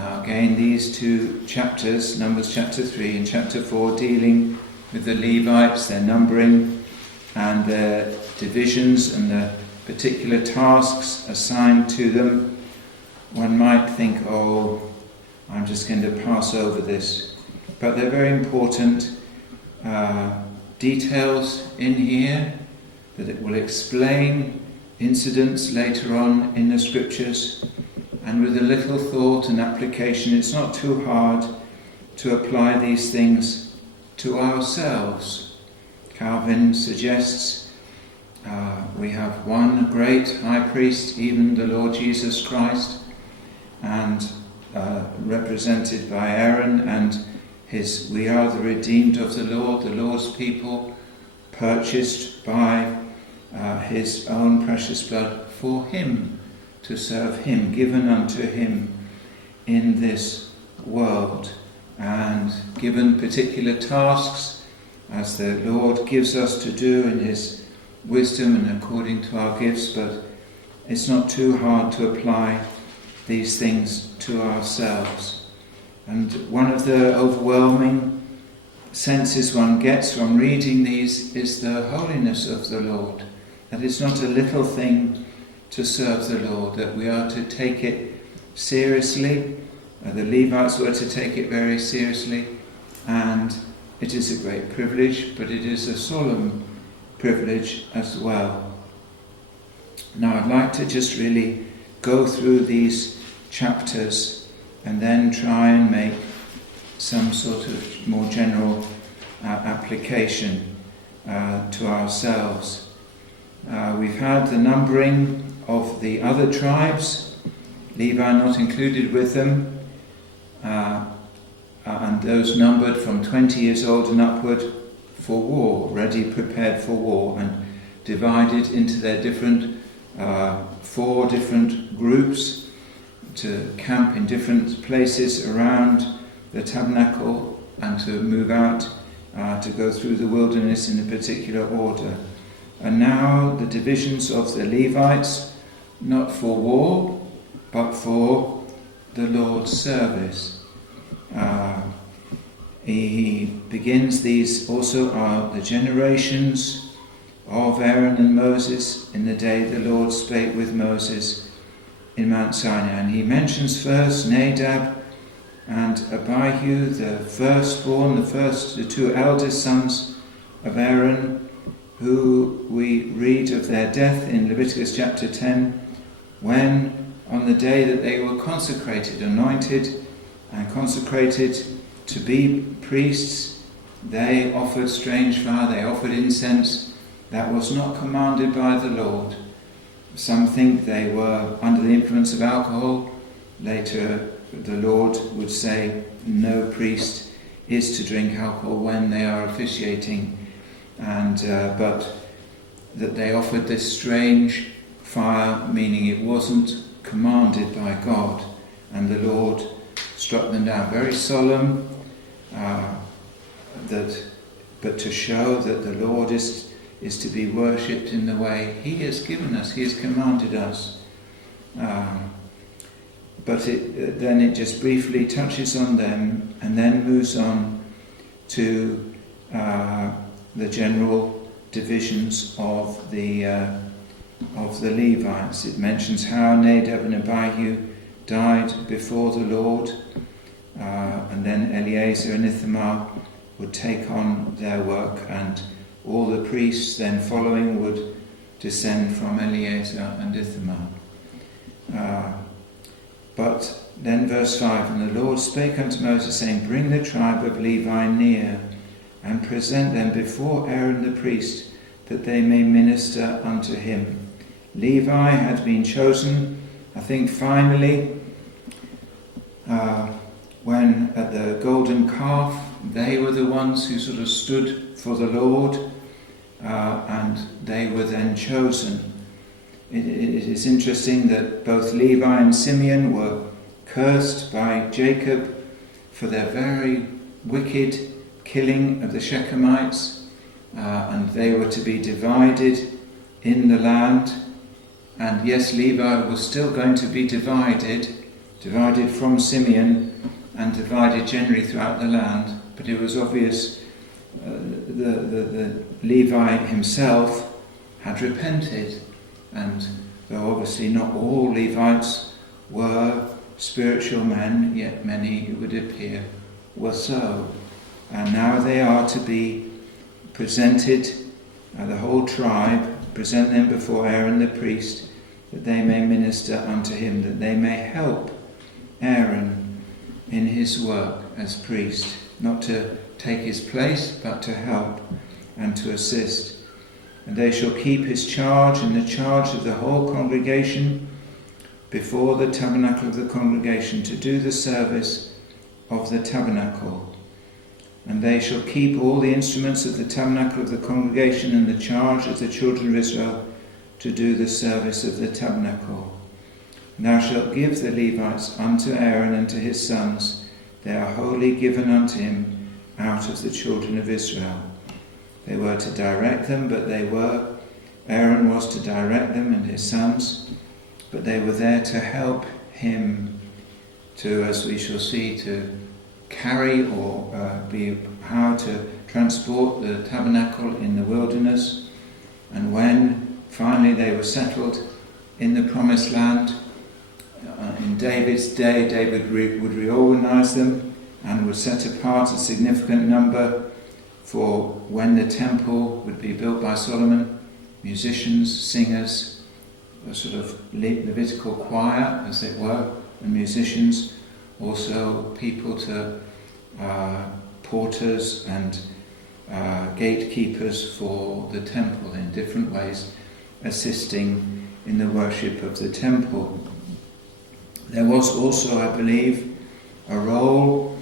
Now again, these two chapters, Numbers chapter 3 and chapter 4, dealing with the Levites, their numbering and their divisions and the particular tasks assigned to them. One might think, oh, I'm just going to pass over this. But they're very important details in here that it will explain incidents later on in the scriptures. And with a little thought and application, it's not too hard to apply these things to ourselves. Calvin suggests we have one great high priest, even the Lord Jesus Christ, and represented by Aaron and we are the redeemed of the Lord's people, purchased by his own precious blood for him, to serve him, given unto him in this world, and given particular tasks as the Lord gives us to do in his wisdom and according to our gifts, but it's not too hard to apply these things to ourselves. And one of the overwhelming senses one gets from reading these is the holiness of the Lord. That it's not a little thing to serve the Lord, that we are to take it seriously. The Levites were to take it very seriously, and it is a great privilege, but it is a solemn privilege as well. Now I'd like to just really go through these chapters and then try and make some sort of more general application to ourselves. We've had the numbering of the other tribes, Levi not included with them, and those numbered from 20 years old and upward for war, ready, prepared for war, and divided into their different 4 different groups to camp in different places around the tabernacle and to move out to go through the wilderness in a particular order. And now the divisions of the Levites, not for war, but for the Lord's service. He begins, these also are the generations of Aaron and Moses in the day the Lord spake with Moses in Mount Sinai. And he mentions first Nadab and Abihu, the firstborn, the 2 eldest sons of Aaron, who we read of their death in Leviticus chapter 10, when on the day that they were consecrated, anointed and consecrated to be priests, they offered strange fire, they offered incense that was not commanded by the Lord. Some think they were under the influence of alcohol. Later the Lord would say no priest is to drink alcohol when they are officiating, and but that they offered this strange fire, meaning it wasn't commanded by God, and the Lord struck them down. Very solemn, but to show that the Lord is to be worshipped in the way he has given us, he has commanded us. But then it just briefly touches on them and then moves on to the general divisions of the Levites. It mentions how Nadab and Abihu died before the Lord, and then Eleazar and Ithamar would take on their work, and all the priests then following would descend from Eleazar and Ithamar. But then verse 5, and the Lord spake unto Moses, saying, Bring the tribe of Levi near, and present them before Aaron the priest, that they may minister unto him. Levi had been chosen, I think finally, when at the golden calf, they were the ones who sort of stood for the Lord, and they were then chosen. It is interesting that both Levi and Simeon were cursed by Jacob for their very wicked killing of the Shechemites, and they were to be divided in the land. And yes, Levi was still going to be divided, divided from Simeon and divided generally throughout the land. But it was obvious the Levi himself had repented, and though obviously not all Levites were spiritual men, yet many, it would appear, were so. And now they are to be presented, the whole tribe, present them before Aaron the priest, that they may minister unto him, that they may help Aaron in his work as priest, not to take his place, but to help and to assist. And they shall keep his charge and the charge of the whole congregation before the tabernacle of the congregation, to do the service of the tabernacle. And they shall keep all the instruments of the tabernacle of the congregation and the charge of the children of Israel to do the service of the tabernacle. And thou shalt give the Levites unto Aaron and to his sons. They are wholly given unto him out of the children of Israel. They were to direct them, Aaron was to direct them and his sons, but they were there to help him to, as we shall see, to carry or be how to transport the tabernacle in the wilderness. And when finally they were settled in the promised land, in David's day, David would reorganize them and would set apart a significant number for when the temple would be built by Solomon, musicians, singers, a sort of Levitical choir, as it were, and musicians, also people to porters and gatekeepers for the temple in different ways, assisting in the worship of the temple. There was also, I believe, a role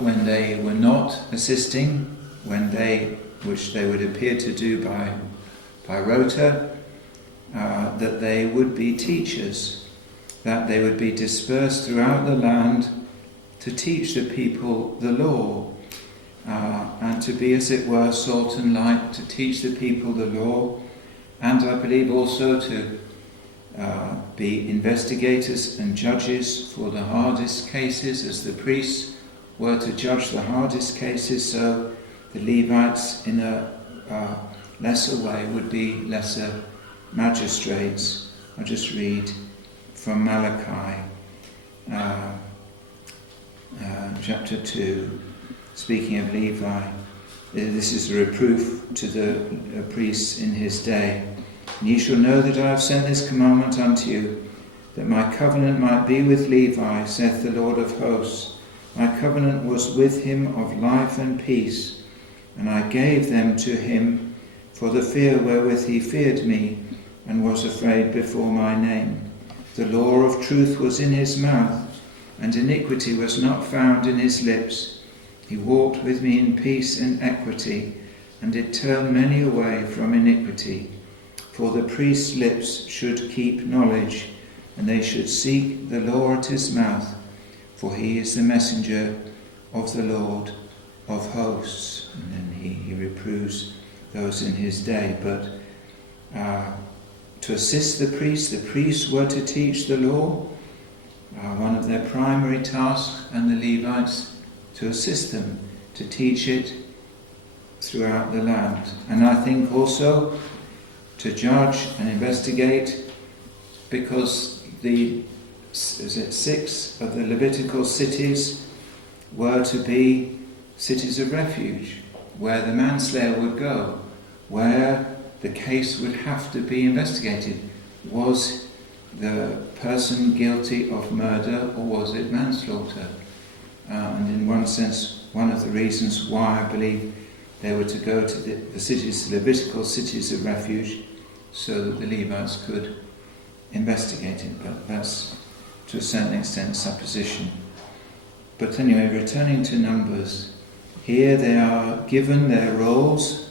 when they were not assisting, which they would appear to do by rota, that they would be teachers, that they would be dispersed throughout the land to teach the people the law, and to be, as it were, salt and light, to teach the people the law, and I believe also to be investigators and judges for the hardest cases, as the priests were to judge the hardest cases, so the Levites in a lesser way would be lesser magistrates. I'll just read from Malachi chapter 2, speaking of Levi. This is a reproof to the priests in his day. And ye shall know that I have sent this commandment unto you, that my covenant might be with Levi, saith the Lord of hosts. My covenant was with him of life and peace, and I gave them to him for the fear wherewith he feared me, and was afraid before my name. The law of truth was in his mouth, and iniquity was not found in his lips. He walked with me in peace and equity, and did turn many away from iniquity. For the priest's lips should keep knowledge, and they should seek the law at his mouth, for he is the messenger of the Lord of hosts. And then he reproves those in his day. But to assist the priests were to teach the law, one of their primary tasks, and the Levites to assist them to teach it throughout the land. And I think also to judge and investigate, because the 6 of the Levitical cities were to be cities of refuge, where the manslayer would go, where the case would have to be investigated. Was the person guilty of murder, or was it manslaughter? And in one sense, one of the reasons why I believe they were to go to the cities, the Levitical cities of refuge, so that the Levites could investigate it. But that's, to a certain extent, supposition. But anyway, returning to Numbers, here they are given their roles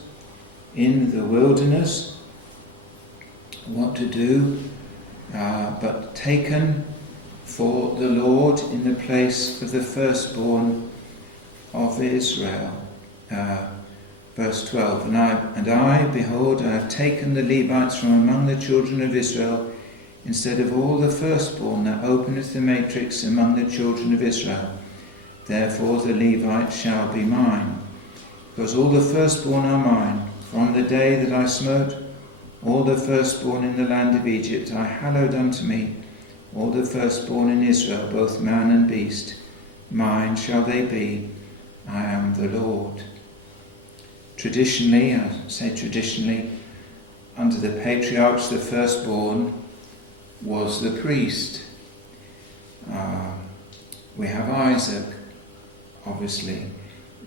in the wilderness, what to do, but taken for the Lord in the place of the firstborn of Israel. Verse 12, and I, behold, I have taken the Levites from among the children of Israel, instead of all the firstborn that openeth the matrix among the children of Israel. Therefore the Levites shall be mine, because all the firstborn are mine. From the day that I smote all the firstborn in the land of Egypt, I hallowed unto me all the firstborn in Israel, both man and beast. Mine shall they be. I am the Lord. Traditionally, under the patriarchs, the firstborn was the priest. We have Isaac, obviously.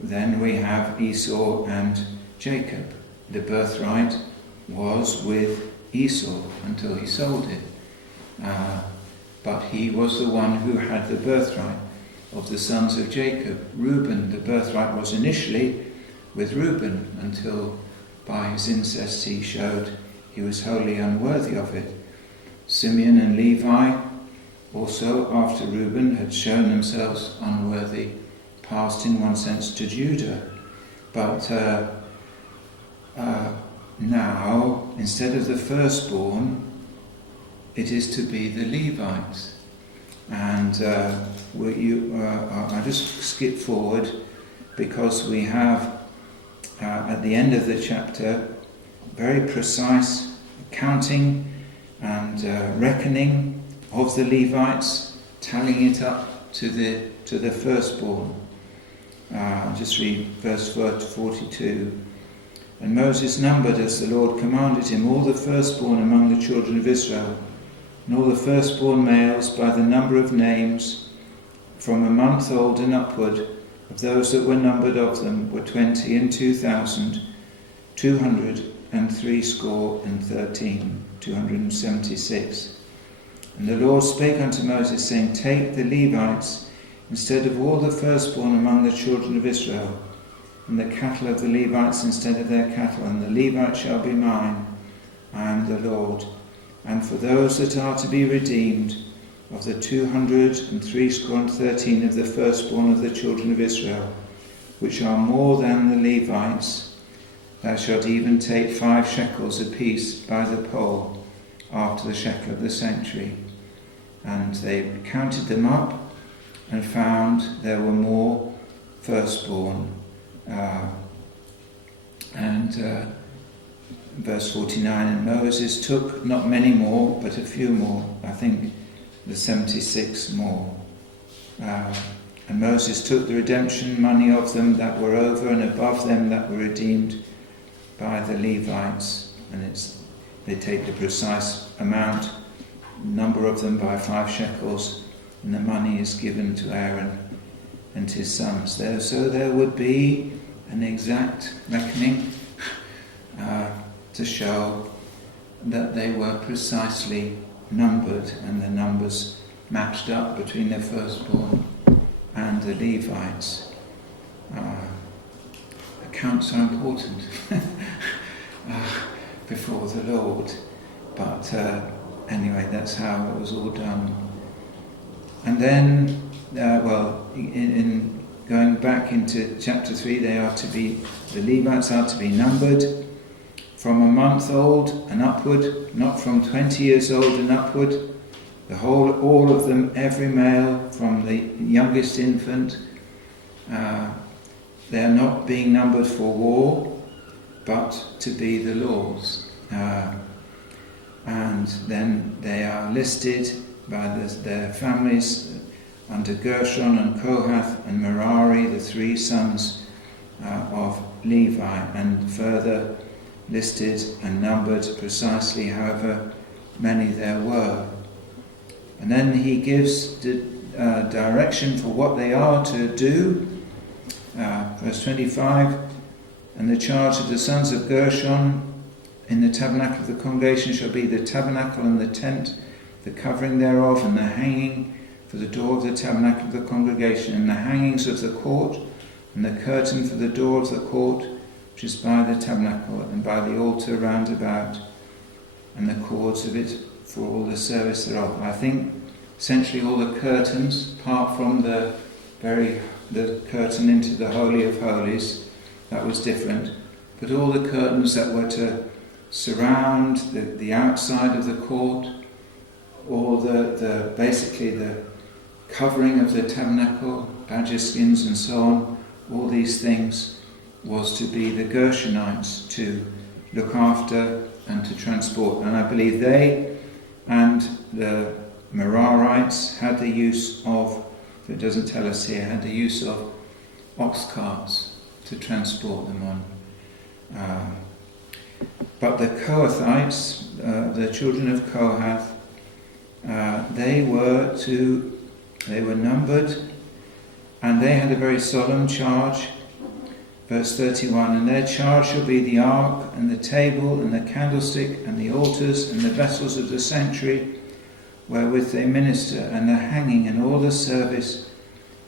Then we have Esau and Jacob. The birthright was with Esau until he sold it. But he was the one who had the birthright of the sons of Jacob. Reuben, the birthright was initially with Reuben until by his incest he showed he was wholly unworthy of it. Simeon and Levi also, after Reuben had shown themselves unworthy, passed in one sense to Judah. But now, instead of the firstborn, it is to be the Levites. And I'll just skip forward because we have at the end of the chapter very precise counting and reckoning of the Levites, tallying it up to the firstborn. I'll just read verse 42. And Moses numbered, as the Lord commanded him, all the firstborn among the children of Israel, and all the firstborn males by the number of names, from a month old and upward, of those that were numbered of them, were 20,263 276. And the Lord spake unto Moses, saying, Take the Levites instead of all the firstborn among the children of Israel, and the cattle of the Levites instead of their cattle, and the Levites shall be mine. I am the Lord. And for those that are to be redeemed, of the 213 of the firstborn of the children of Israel, which are more than the Levites, thou shalt even take 5 shekels apiece by the poll, after the shekel of the sanctuary. And they counted them up, and found there were more firstborn. Verse 49, and Moses took not many more, but a few more, I think the 76 more. And Moses took the redemption money of them that were over and above them that were redeemed by the Levites. And they take the precise amount, number of them by 5 shekels, and the money is given to Aaron and his sons. So there would be an exact reckoning to show that they were precisely numbered, and the numbers matched up between the firstborn and the Levites. Accounts are important before the Lord, but anyway, that's how it was all done. And then, in going back into chapter 3, the Levites are to be numbered from a month old and upward, not from 20 years old and upward. All of them, every male, from the youngest infant. They are not being numbered for war, but to be the Lord's. And then they are listed by their families under Gershon and Kohath and Merari, the 3 sons of Levi, and further listed and numbered precisely however many there were. And then he gives the direction for what they are to do. Verse 25, and the charge of the sons of Gershon in the tabernacle of the congregation shall be the tabernacle and the tent, the covering thereof, and the hanging for the door of the tabernacle of the congregation, and the hangings of the court, and the curtain for the door of the court, which is by the tabernacle, and by the altar round about, and the cords of it for all the service thereof. I think essentially all the curtains, apart from the curtain into the Holy of Holies, that was different, but all the curtains that were to surround the outside of the court, all the basically the covering of the tabernacle, badger skins and so on, all these things was to be the Gershonites to look after and to transport. And I believe they and the Merarites had the use of, it doesn't tell us here, had the use of ox carts to transport them on. But the Kohathites, the children of Kohath, they were numbered, and they had a very solemn charge. Verse 31, and their charge shall be the ark, and the table, and the candlestick, and the altars, and the vessels of the sanctuary, wherewith they minister, and the hanging, and all the service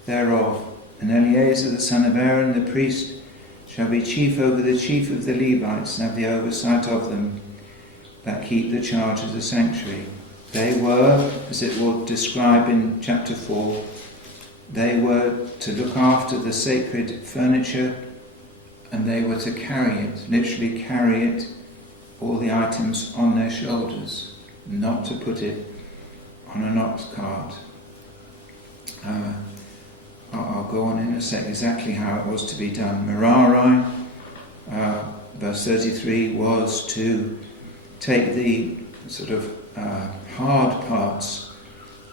thereof. And Eleazar the son of Aaron the priest shall be chief over the chief of the Levites, and have the oversight of them that keep the charge of the sanctuary. They were, as it will describe in chapter 4, they were to look after the sacred furniture, and they were to carry it, literally carry it, all the items on their shoulders, not to put it on an ox cart. I'll go on in a sec exactly how it was to be done. Merari, verse 33, was to take the sort of hard parts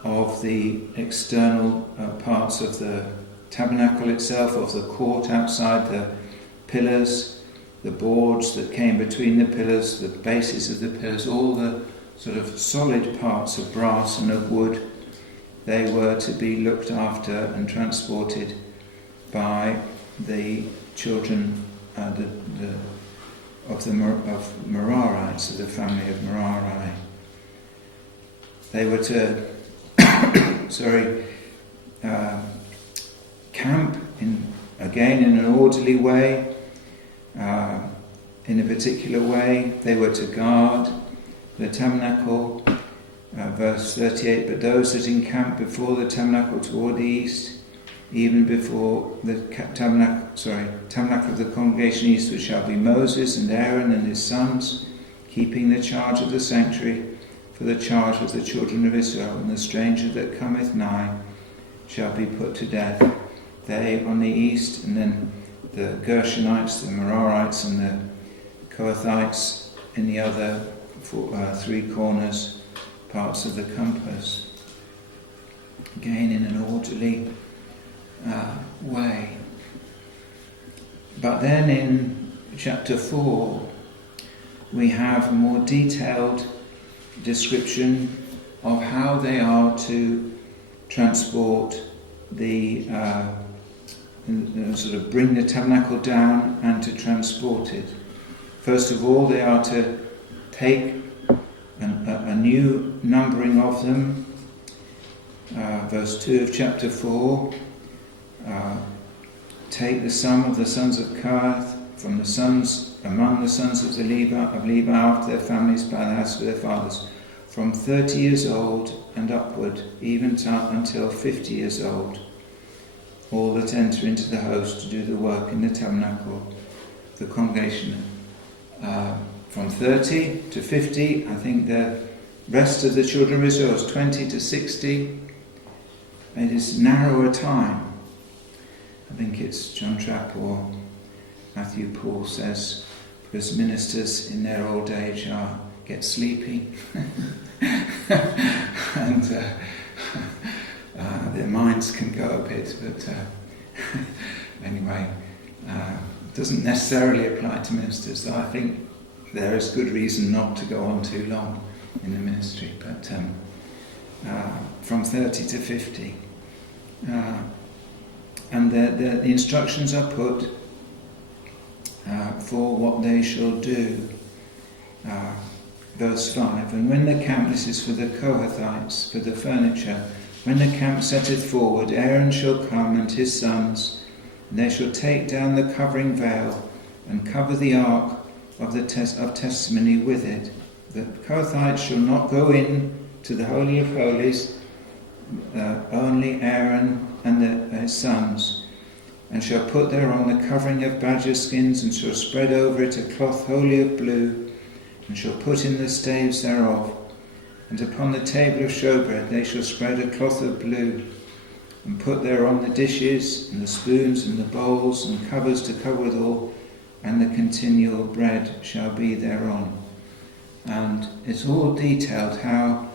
of the external parts of the tabernacle itself, of the court outside, the pillars, the boards that came between the pillars, the bases of the pillars, all the sort of solid parts of brass and of wood. They were to be looked after and transported by the children of Merarites, of the family of Merari. They were to camp in an orderly way, in a particular way. They were to guard the tabernacle. Verse 38, but those that encamp before the tabernacle toward the east, even before the tabernacle of the congregation eastward, shall be Moses and Aaron and his sons, keeping the charge of the sanctuary for the charge of the children of Israel. And the stranger that cometh nigh shall be put to death. They on the east, and then the Gershonites, the Merarites, and the Kohathites in the other three corners, parts of the compass, again in an orderly way. But then in chapter 4 we have a more detailed description of how they are to transport the sort of bring the tabernacle down and to transport it. First of all, they are to take a new numbering of them. Verse 2 of chapter 4, take the sum of the sons of Kohath from the sons among the sons of Levi after their families by the house of their fathers, from 30 years old and upward, even until 50 years old, all that enter into the host to do the work in the tabernacle, the congregation. From 30 to 50, I think the rest of the children of Israel is 20 to 60. It is narrower time. I think it's John Trapp or Matthew Paul says, because ministers in their old age get sleepy and their minds can go a bit, but anyway, it doesn't necessarily apply to ministers, though I think there is good reason not to go on too long in the ministry, but from 30 to 50. And the instructions are put for what they shall do. Verse 5, and when the camp, this is for the Kohathites, for the furniture, when the camp setteth forward, Aaron shall come and his sons, and they shall take down the covering veil and cover the ark of testimony with it. The Kohathites shall not go in to the Holy of Holies, only Aaron and his sons, and shall put thereon the covering of badger skins, and shall spread over it a cloth wholly of blue, and shall put in the staves thereof. And upon the table of showbread they shall spread a cloth of blue, and put thereon the dishes, and the spoons, and the bowls, and covers to cover withal, and the continual bread shall be thereon. And it's all detailed how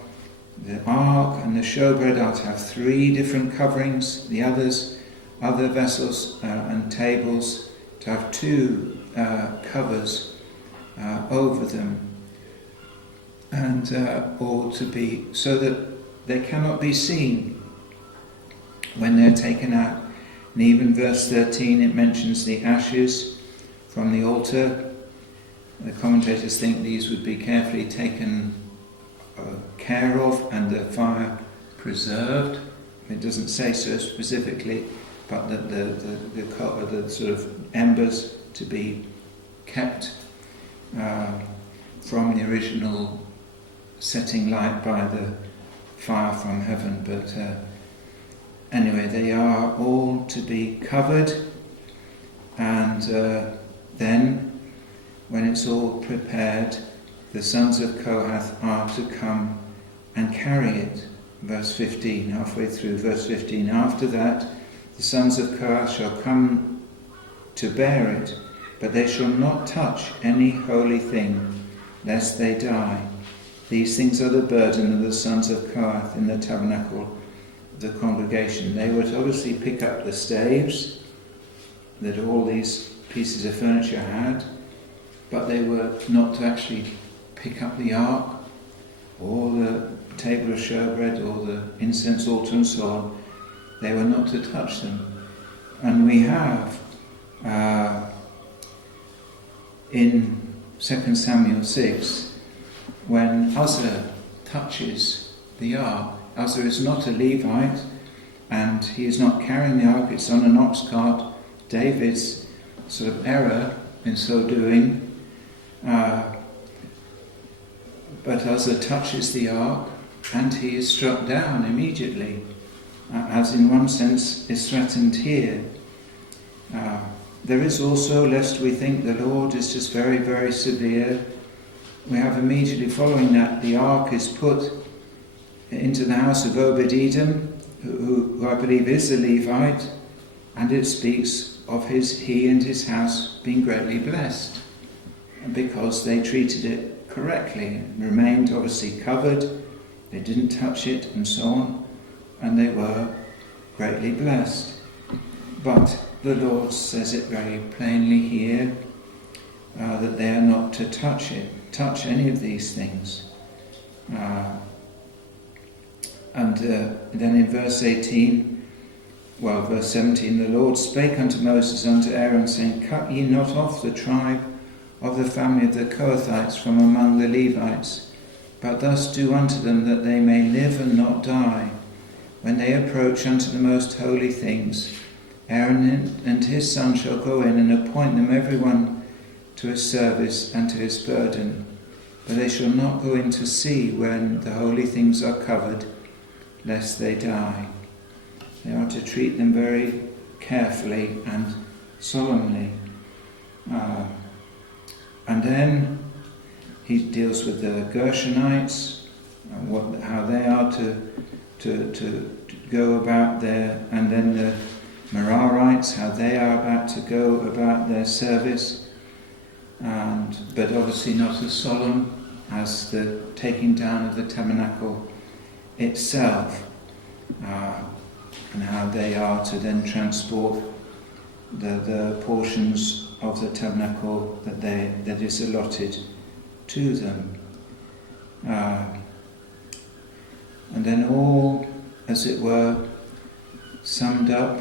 the ark and the showbread are to have 3 different coverings, the other vessels and tables to have 2 covers over them, and all to be so that they cannot be seen when they're taken out. And even verse 13, it mentions the ashes from the altar. The commentators think these would be carefully taken care of and the fire preserved. It doesn't say so specifically, but that the sort of embers to be kept from the original setting light by the fire from heaven. But anyway, they are all to be covered, and then when it's all prepared, the sons of Kohath are to come and carry it. Verse 15, halfway through verse 15. After that, the sons of Kohath shall come to bear it, but they shall not touch any holy thing, lest they die. These things are the burden of the sons of Kohath in the tabernacle of the congregation. They were to obviously pick up the staves that all these pieces of furniture had, but they were not to actually pick up the ark or the table of showbread or the incense altar and so on. They were not to touch them. And we have in 2 Samuel 6, when Uzzah touches the ark. Uzzah is not a Levite, and he is not carrying the ark, it's on an ox cart. David's sort of error in so doing, but Uzzah touches the ark and he is struck down immediately, as in one sense is threatened here. There is also, lest we think the Lord is just very, very severe, we have immediately following that the ark is put into the house of Obed-Edom, who I believe is a Levite, and it speaks of he and his house being greatly blessed, because they treated it correctly, remained obviously covered, they didn't touch it and so on, and they were greatly blessed. But the Lord says it very plainly here, that they are not to touch any of these things. And then in verse 17, the Lord spake unto Moses, unto Aaron, saying, Cut ye not off the tribe of the family of the Kohathites from among the Levites, but thus do unto them that they may live and not die. When they approach unto the most holy things, Aaron and his son shall go in and appoint them every one to his service and to his burden. But they shall not go in to see when the holy things are covered, lest they die. They are to treat them very carefully and solemnly. And then he deals with the Gershonites, how they are to go about their, and then the Merarites, how they are about to go about their service, but obviously not as solemn as the taking down of the tabernacle itself, and how they are to then transport the portions of the tabernacle that is allotted to them. And then all, as it were, summed up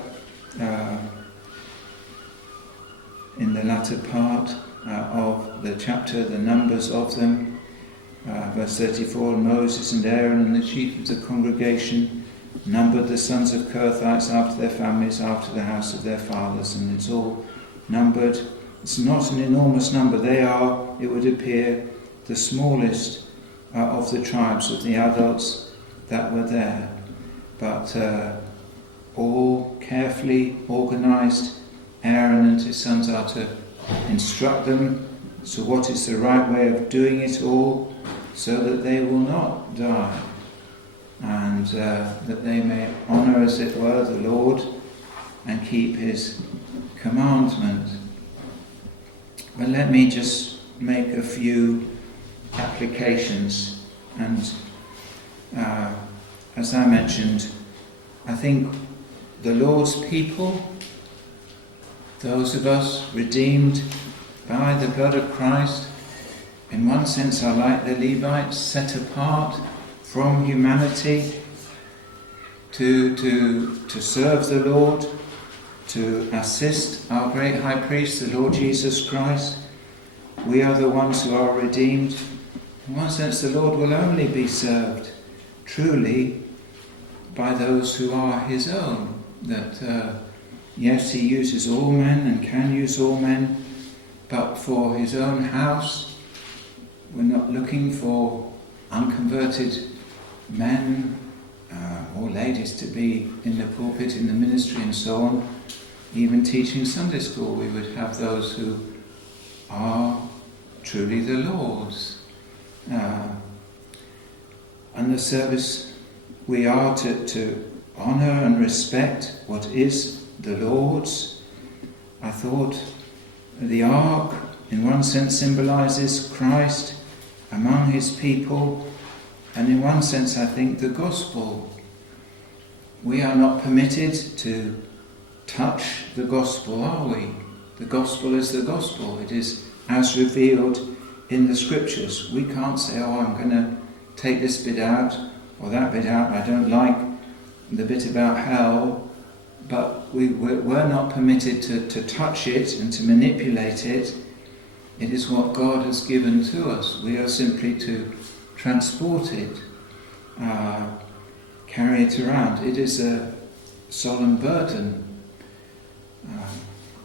in the latter part of the chapter, the numbers of them. Verse 34, Moses and Aaron and the chief of the congregation numbered the sons of Kohathites after their families, after the house of their fathers. And it's all numbered. It's not an enormous number. They are, it would appear, the smallest of the tribes of the adults that were there. But all carefully organised. Aaron and his sons are to instruct them. So what is the right way of doing it all? so that they will not die, and that they may honour, as it were, the Lord and keep his commandment. But let me just make a few applications, and as I mentioned, I think the Lord's people, those of us redeemed by the blood of Christ, in one sense are like the Levites, set apart from humanity to serve the Lord, to assist our great high priest, the Lord Jesus Christ. We are the ones who are redeemed. In one sense, the Lord will only be served truly by those who are his own. That yes, he uses all men and can use all men, but for his own house, we're not looking for unconverted men or ladies to be in the pulpit, in the ministry and so on. Even teaching Sunday school, we would have those who are truly the Lord's. And the service, we are to honour and respect what is the Lord's. I thought the ark, in one sense, symbolises Christ among his people, and in one sense, I think, the gospel. We are not permitted to touch the gospel, are we? The gospel is the gospel. It is as revealed in the scriptures. We can't say, I'm going to take this bit out or that bit out. I don't like the bit about hell. But we're not permitted to touch it and to manipulate it. It is what God has given to us. We are simply to transport it, carry it around. It is a solemn burden.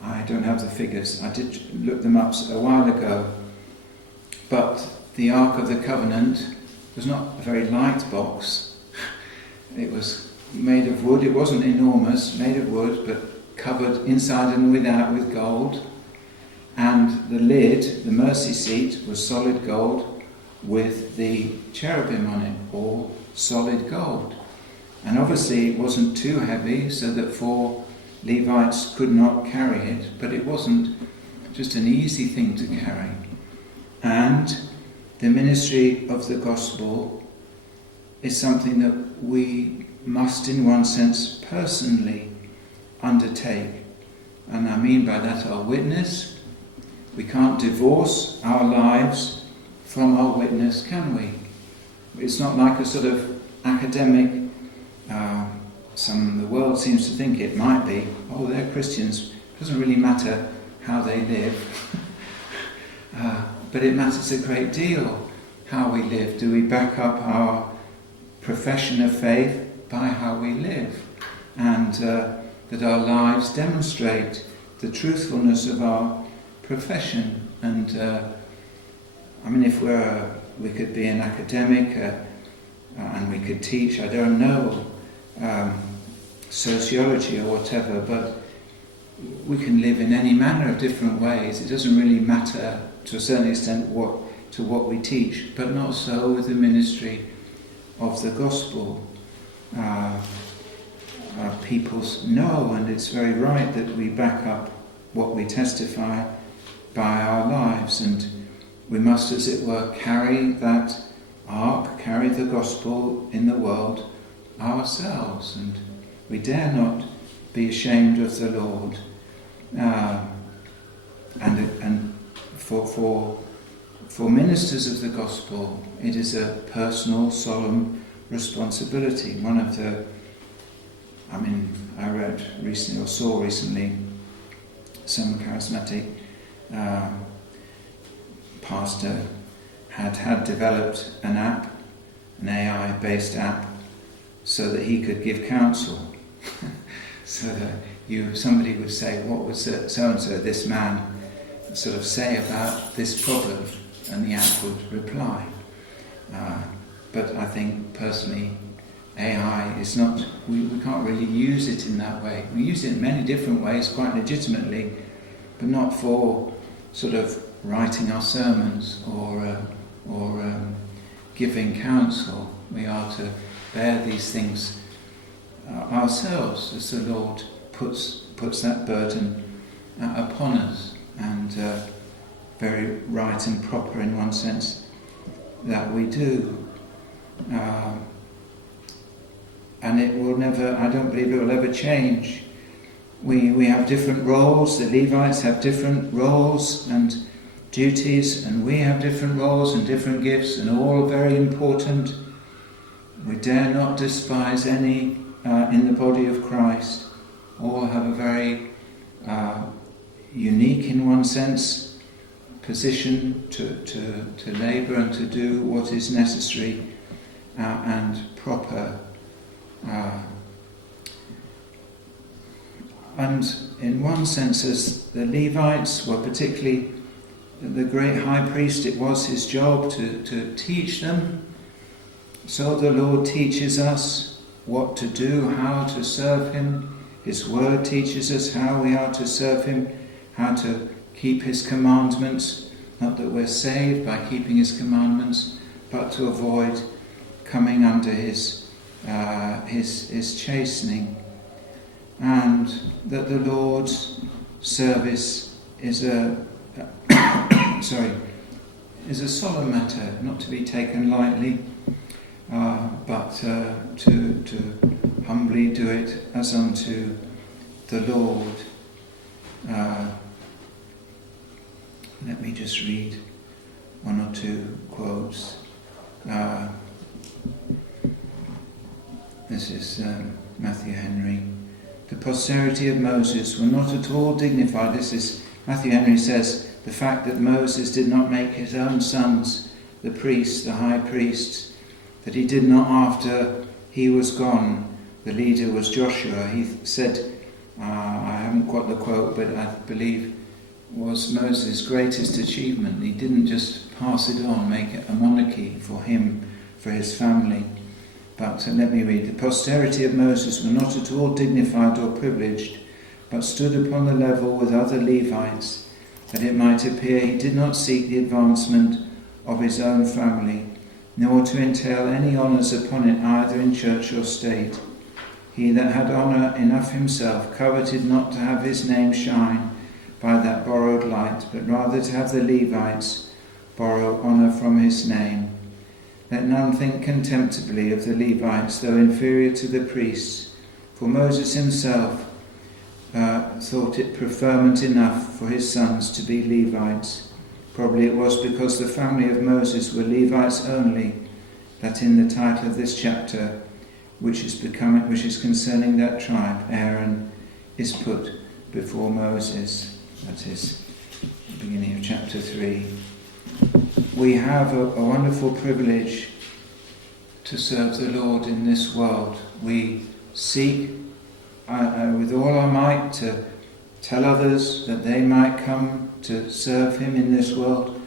I don't have the figures. I did look them up a while ago. But the Ark of the Covenant was not a very light box. It was made of wood. It wasn't enormous, made of wood, but covered inside and without with gold. And the lid, the mercy seat, was solid gold with the cherubim on it, all solid gold. And obviously it wasn't too heavy so that 4 Levites could not carry it, but it wasn't just an easy thing to carry. And the ministry of the gospel is something that we must, in one sense, personally undertake. And I mean by that our witness. We can't divorce our lives from our witness, can we? It's not like a sort of academic, the world seems to think it might be, they're Christians, it doesn't really matter how they live. But it matters a great deal how we live. Do we back up our profession of faith by how we live? And that our lives demonstrate the truthfulness of our profession. And if we could be an academic and we could teach, I don't know, sociology or whatever, but we can live in any manner of different ways. It doesn't really matter to a certain extent what we teach, but not so with the ministry of the gospel. People know, and it's very right that we back up what we testify by our lives, and we must, as it were, carry that ark, carry the gospel in the world ourselves, and we dare not be ashamed of the Lord. And for ministers of the gospel, it is a personal, solemn responsibility. I read recently, or saw recently, some charismatic pastor had developed an app, an AI-based app, so that he could give counsel. So that somebody would say, what would so-and-so, this man, sort of say about this problem, and the app would reply. But I think personally, AI is not, we can't really use it in that way. We use it in many different ways, quite legitimately, but not for sort of writing our sermons or giving counsel. We are to bear these things ourselves as the Lord puts that burden upon us, and very right and proper in one sense that we do. And it will never, I don't believe it will ever change. We have different roles. The Levites have different roles and duties, and we have different roles and different gifts, and all very important. We dare not despise any in the body of Christ. All have a very unique, in one sense, position to labour and to do what is necessary and proper. And in one sense, as the Levites were, particularly the great high priest, it was his job to teach them. So the Lord teaches us what to do, how to serve him. His word teaches us how we are to serve him, how to keep his commandments. Not that we're saved by keeping his commandments, but to avoid coming under his chastening. And that the Lord's service is a solemn matter, not to be taken lightly, but to humbly do it as unto the Lord. Let me just read one or two quotes. This is Matthew Henry. The posterity of Moses were not at all dignified. This is, Matthew Henry says, the fact that Moses did not make his own sons the priests, the high priests, that he did not after he was gone. The leader was Joshua. He said, I haven't got the quote, but I believe was Moses' greatest achievement. He didn't just pass it on, make it a monarchy for him, for his family. But let me read. The posterity of Moses were not at all dignified or privileged, but stood upon the level with other Levites, that it might appear he did not seek the advancement of his own family, nor to entail any honours upon it either in church or state. He that had honour enough himself coveted not to have his name shine by that borrowed light, but rather to have the Levites borrow honour from his name. Let none think contemptibly of the Levites, though inferior to the priests, for Moses himself thought it preferment enough for his sons to be Levites. Probably it was because the family of Moses were Levites only, that in the title of this chapter, which is concerning that tribe, Aaron is put before Moses. That is the beginning of chapter 3. We have a wonderful privilege to serve the Lord in this world. We seek with all our might to tell others that they might come to serve him in this world.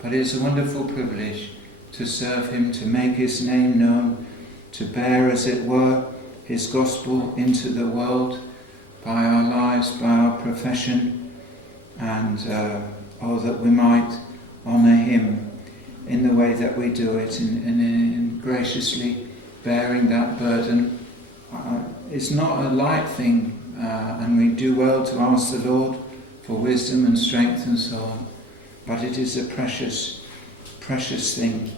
But it's a wonderful privilege to serve him, to make his name known, to bear, as it were, his gospel into the world by our lives, by our profession, and that we might honour him in the way that we do it, in graciously bearing that burden. It's not a light thing, and we do well to ask the Lord for wisdom and strength and so on, but it is a precious, precious thing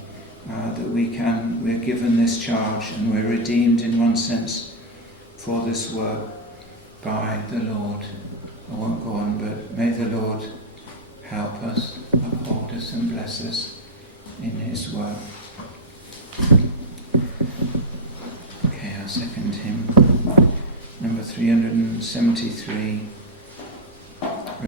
that we're given this charge, and we're redeemed in one sense for this work by the Lord. I won't go on, but may the Lord help us, uphold us and bless us in his work. Okay, our second hymn, number 373.